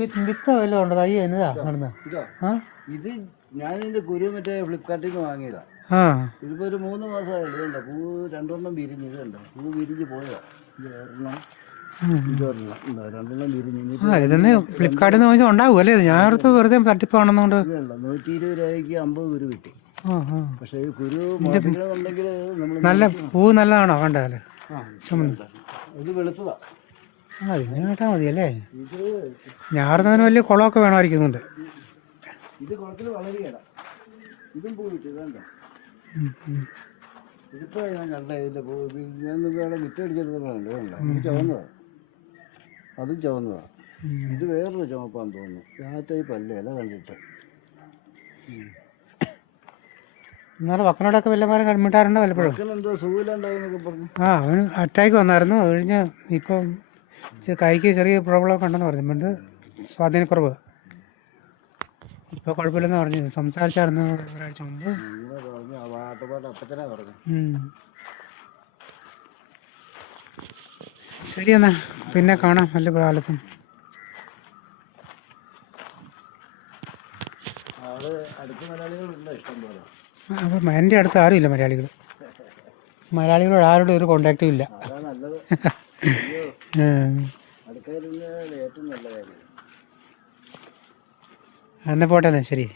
വിത്ത് വല്ലതും ഉണ്ടോ? തൈ എന്നതാ നടന്ന ഇത് ഞാനിതിന്റെ കുരു മറ്റേ ഫ്ലിപ്കാർട്ടിൽ നിന്ന് വാങ്ങിയതാ. ഇതിപ്പോ ഒരു 3 മാസമായുള്ളൂ. ഇതുണ്ടോ പൂ രണ്ടെണ്ണം വിരിഞ്ഞ്. ഇതുണ്ടോ പൂ വിരിഞ്ഞ് പോയതാ. ഇതൊന്ന് ഫ്ലിപ്കാർട്ടിൽ നിന്ന് വാങ്ങിച്ചാൽ ഉണ്ടാവും അല്ലേ? ഞാൻ വെറുതെ തട്ടിപ്പാണെന്നുകൊണ്ട് 120 രൂപയ്ക്ക് 50 കുരു കിട്ടി. പക്ഷെ ഈ കുരു മുളപ്പിക്കണമെന്നുണ്ടെങ്കിൽ നല്ല പൂ നല്ലതാണോ കണ്ടാല്? ഇത് വെളുത്തതാ. ഇതിനെ കേട്ടാൽ മതിയല്ലേ? ഞാറുന്നതിന് വലിയ കുളമൊക്കെ വേണമായിരിക്കുന്നുണ്ട്. ഇത് കുളത്തിൽ വളരുകയല്ല. ഇതും പൂ കിട്ടി. ഇതെന്താ ഇതിപ്പോ ഞാൻ കണ്ട ഇതിന്റെ പൂ ഞാൻ വേറെ വിറ്റടിച്ചെടുത്തോണ്ട് ഇത് ചുവന്നതാ. അതും ചുവന്നതാ. ഇത് വേറൊരു ചുമപ്പാന്ന് തോന്നുന്നു. ടൈപ്പല്ല ഇല കണ്ടിട്ട്. എന്നാലും വക്കനോടൊക്കെ വല്ലമാരും കമ്മിട്ടാറുണ്ടോ വല്ലപ്പോഴും? എന്തോ സുഖമില്ലാണ്ടായെന്നൊക്കെ പറഞ്ഞു. അവന് അറ്റാക്ക് വന്നായിരുന്നു. കഴിഞ്ഞ് ഇപ്പം കൈക്ക് ചെറിയ പ്രോബ്ലമൊക്കെ ഉണ്ടെന്ന് പറഞ്ഞു. പണ്ട് സ്വാധീനക്കുറവ്. ഇപ്പോൾ കുഴപ്പമില്ലെന്ന് പറഞ്ഞു. സംസാരിച്ചായിരുന്നു ഒരാഴ്ച മുമ്പ്. ശരി എന്നാ പിന്നെ കാണാം വല്ല കാലത്തും. അപ്പം എൻ്റെ അടുത്ത് ആരുമില്ല മലയാളികളോട് ആരോടും ഒരു കോണ്ടാക്റ്റും ഇല്ല. എന്നാൽ പോട്ടെ എന്നാ. ശരി,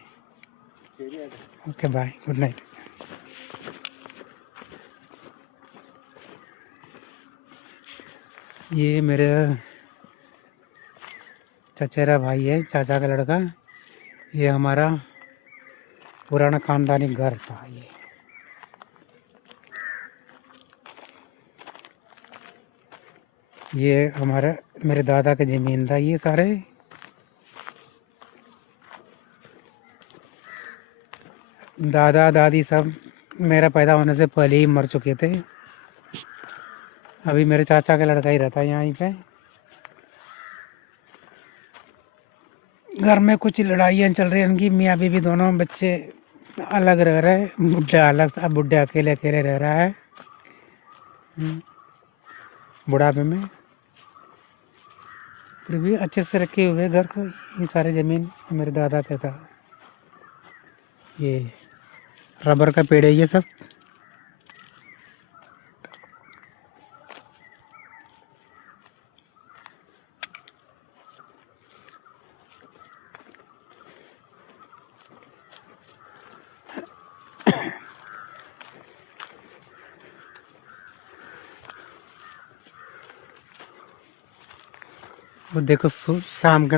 ഓക്കെ, ബൈ, ഗുഡ് നൈറ്റ്. ये मेरे चचेरा भाई है, चाचा का लड़का। ये हमारा पुराना खानदानी घर था। ये हमारा मेरे दादा का ज़मीन था। ये सारे दादा दादी सब मेरा पैदा होने से पहले ही मर चुके थे। अभी मेरे चाचा का लड़का ही रहता है यहीं पे। घर में कुछ लड़ाइयाँ चल रही हैं उनकी। मियाँ बीवी दोनों, बच्चे अलग रह रहे, बुढ़ा अलग, सब बुढ़ा अकेले अकेले रह रहा है बुढ़ापे में। फिर भी अच्छे से रखे हुए घर को। ये सारे ज़मीन मेरे दादा का था। ये रबर का पेड़ है ये सब। वो देखो शाम का